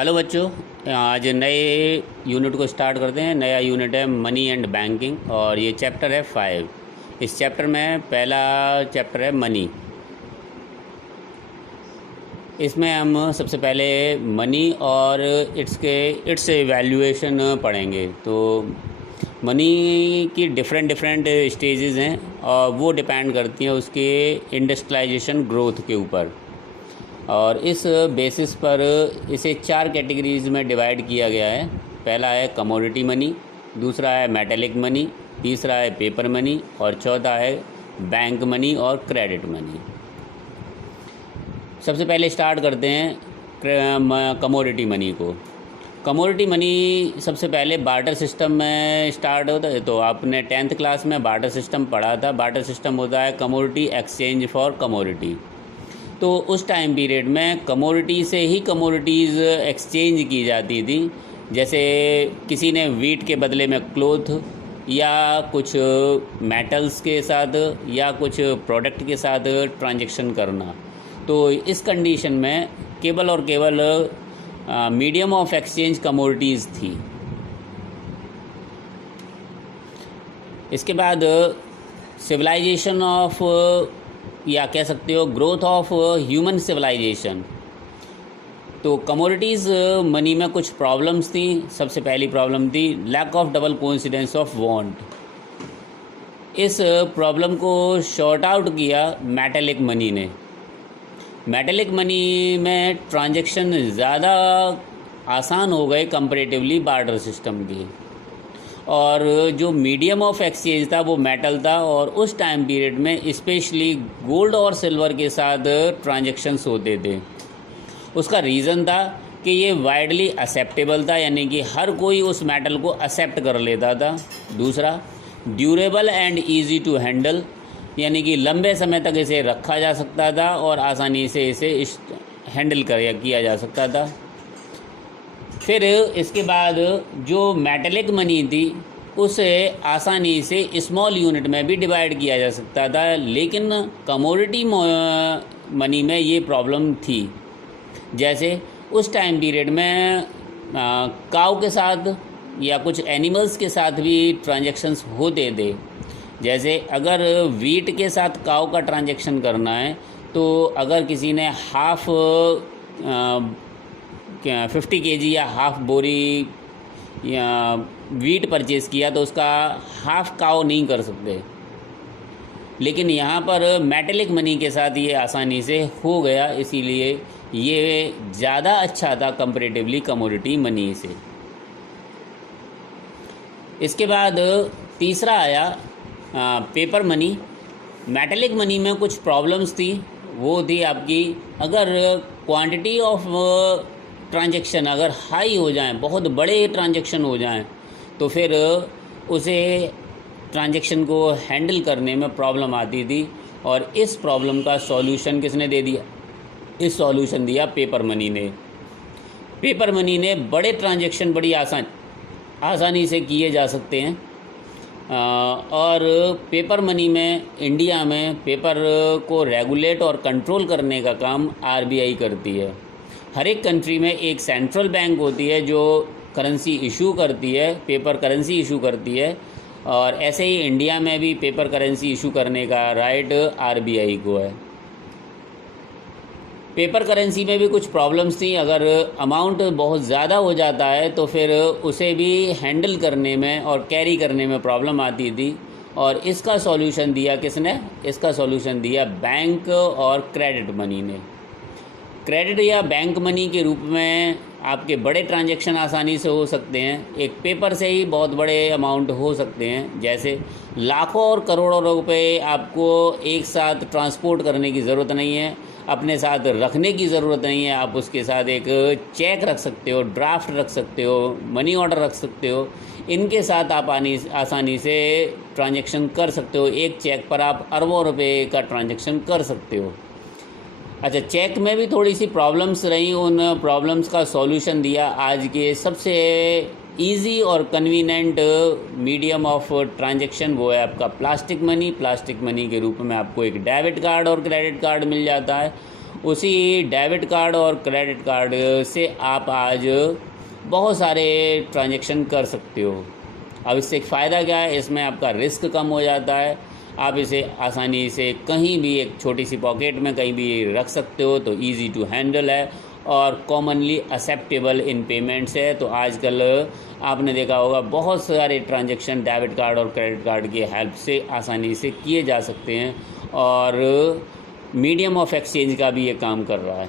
Hello बच्चों। आज नए यूनिट को स्टार्ट करते हैं। नया यूनिट है मनी एंड बैंकिंग और ये चैप्टर है 5। इस चैप्टर में पहला चैप्टर है मनी। इसमें हम सबसे पहले मनी और इट्स वैल्यूएशन पढ़ेंगे। तो मनी की डिफरेंट स्टेजेस हैं और वो डिपेंड करती हैं उसके इंडस्ट्रियलाइजेशन ग्रोथ के ऊपर। और इस बेसिस पर इसे 4 कैटेगरीज में डिवाइड किया गया है। पहला है कमोडिटी मनी, दूसरा है मेटेलिक मनी, तीसरा है पेपर मनी और चौथा है बैंक मनी और क्रेडिट मनी। सबसे पहले स्टार्ट करते हैं कमोडिटी मनी को। कमोडिटी मनी सबसे पहले बार्टर सिस्टम में स्टार्ट होता है। तो आपने 10th क्लास में बार्टर सिस्टम पढ़ा था। बार्टर सिस्टम होता है कमोडिटी एक्सचेंज फॉर कमोडिटी। तो उस टाइम पीरियड में कमोडिटी से ही कमोडिटीज़ एक्सचेंज की जाती थी। जैसे किसी ने वीट के बदले में क्लोथ या कुछ मेटल्स के साथ या कुछ प्रोडक्ट के साथ ट्रांजैक्शन करना। तो इस कंडीशन में केवल और केवल मीडियम ऑफ एक्सचेंज कमोडिटीज़ थी। इसके बाद सिविलाइजेशन ऑफ या कह सकते हो ग्रोथ ऑफ ह्यूमन सिविलाइजेशन। तो कमोडिटीज़ मनी में कुछ प्रॉब्लम्स थी। सबसे पहली प्रॉब्लम थी lack of double coincidence of want. इस प्रॉब्लम को शॉर्ट आउट किया मेटेलिक मनी ने। मेटेलिक मनी में ट्रांजैक्शन ज़्यादा आसान हो गए कंपैरेटिवली बार्टर सिस्टम की। और जो मीडियम ऑफ एक्सचेंज था वो मेटल था और उस टाइम पीरियड में स्पेशली गोल्ड और सिल्वर के साथ ट्रांजैक्शंस होते थे। उसका रीज़न था कि ये वाइडली एक्सेप्टेबल था, यानी कि हर कोई उस मेटल को एक्सेप्ट कर लेता था। दूसरा durable and easy to handle, यानी कि लंबे समय तक इसे रखा जा सकता था और आसानी से इसे हैंडल किया जा सकता था। फिर इसके बाद जो मेटेलिक मनी थी उसे आसानी से स्मॉल यूनिट में भी डिवाइड किया जा सकता था, लेकिन कमोडिटी मनी में ये प्रॉब्लम थी। जैसे उस टाइम पीरियड में काऊ के साथ या कुछ एनिमल्स के साथ भी ट्रांजैक्शंस होते थे। जैसे अगर वीट के साथ काऊ का ट्रांजैक्शन करना है तो अगर किसी ने हाफ 50 kg या हाफ बोरी या वीट परचेज़ किया तो उसका हाफ काव नहीं कर सकते। लेकिन यहाँ पर मेटेलिक मनी के साथ ये आसानी से हो गया, इसीलिए ये ज़्यादा अच्छा था कंपैरेटिवली कमोडिटी मनी से। इसके बाद तीसरा आया पेपर मनी। मेटेलिक मनी में कुछ प्रॉब्लम्स थी। वो थी आपकी अगर क्वांटिटी ऑफ ट्रांजैक्शन अगर हाई हो जाएं, बहुत बड़े ट्रांजैक्शन हो जाएं, तो फिर उसे ट्रांजैक्शन को हैंडल करने में प्रॉब्लम आती थी। और इस प्रॉब्लम का सॉल्यूशन किसने दे दिया? इस सॉल्यूशन दिया पेपर मनी ने। पेपर मनी ने बड़े ट्रांजैक्शन बड़ी आसानी से किए जा सकते हैं। और पेपर मनी में इंडिया में पेपर को रेगुलेट और कंट्रोल करने का काम आरबीआई करती है। हर एक कंट्री में एक सेंट्रल बैंक होती है जो करेंसी इशू करती है, पेपर करेंसी इशू करती है। और ऐसे ही इंडिया में भी पेपर करेंसी इशू करने का राइट आरबीआई को है। पेपर करेंसी में भी कुछ प्रॉब्लम्स थी। अगर अमाउंट बहुत ज़्यादा हो जाता है तो फिर उसे भी हैंडल करने में और कैरी करने में प्रॉब्लम आती थी। और इसका सॉल्यूशन दिया किसने? इसका सॉल्यूशन दिया बैंक और क्रेडिट मनी ने। क्रेडिट या बैंक मनी के रूप में आपके बड़े ट्रांजैक्शन आसानी से हो सकते हैं। एक पेपर से ही बहुत बड़े अमाउंट हो सकते हैं। जैसे लाखों और करोड़ों रुपए आपको एक साथ ट्रांसपोर्ट करने की ज़रूरत नहीं है, अपने साथ रखने की ज़रूरत नहीं है। आप उसके साथ एक चेक रख सकते हो, ड्राफ्ट रख सकते हो, मनी ऑर्डर रख सकते हो। इनके साथ आप आसानी से ट्रांजैक्शन कर सकते हो। एक चेक पर आप अरबों रुपए का ट्रांजैक्शन कर सकते हो। अच्छा, चेक में भी थोड़ी सी प्रॉब्लम्स रही। उन प्रॉब्लम्स का सॉल्यूशन दिया आज के सबसे इजी और कन्वीनिएंट मीडियम ऑफ ट्रांजैक्शन, वो है आपका प्लास्टिक मनी। प्लास्टिक मनी के रूप में आपको एक डेबिट कार्ड और क्रेडिट कार्ड मिल जाता है उसी डेबिट कार्ड और क्रेडिट कार्ड से आप आज बहुत सारे ट्रांजैक्शन कर सकते हो। अब इससे एक फ़ायदा क्या है, इसमें आपका रिस्क कम हो जाता है। आप इसे आसानी से कहीं भी एक छोटी सी पॉकेट में कहीं भी रख सकते हो, तो इजी टू हैंडल है और कॉमनली एक्सेप्टेबल इन पेमेंट्स है। तो आजकल आपने देखा होगा बहुत सारे ट्रांजैक्शन डेबिट कार्ड और क्रेडिट कार्ड की हेल्प से आसानी से किए जा सकते हैं और मीडियम ऑफ एक्सचेंज का भी ये काम कर रहा है।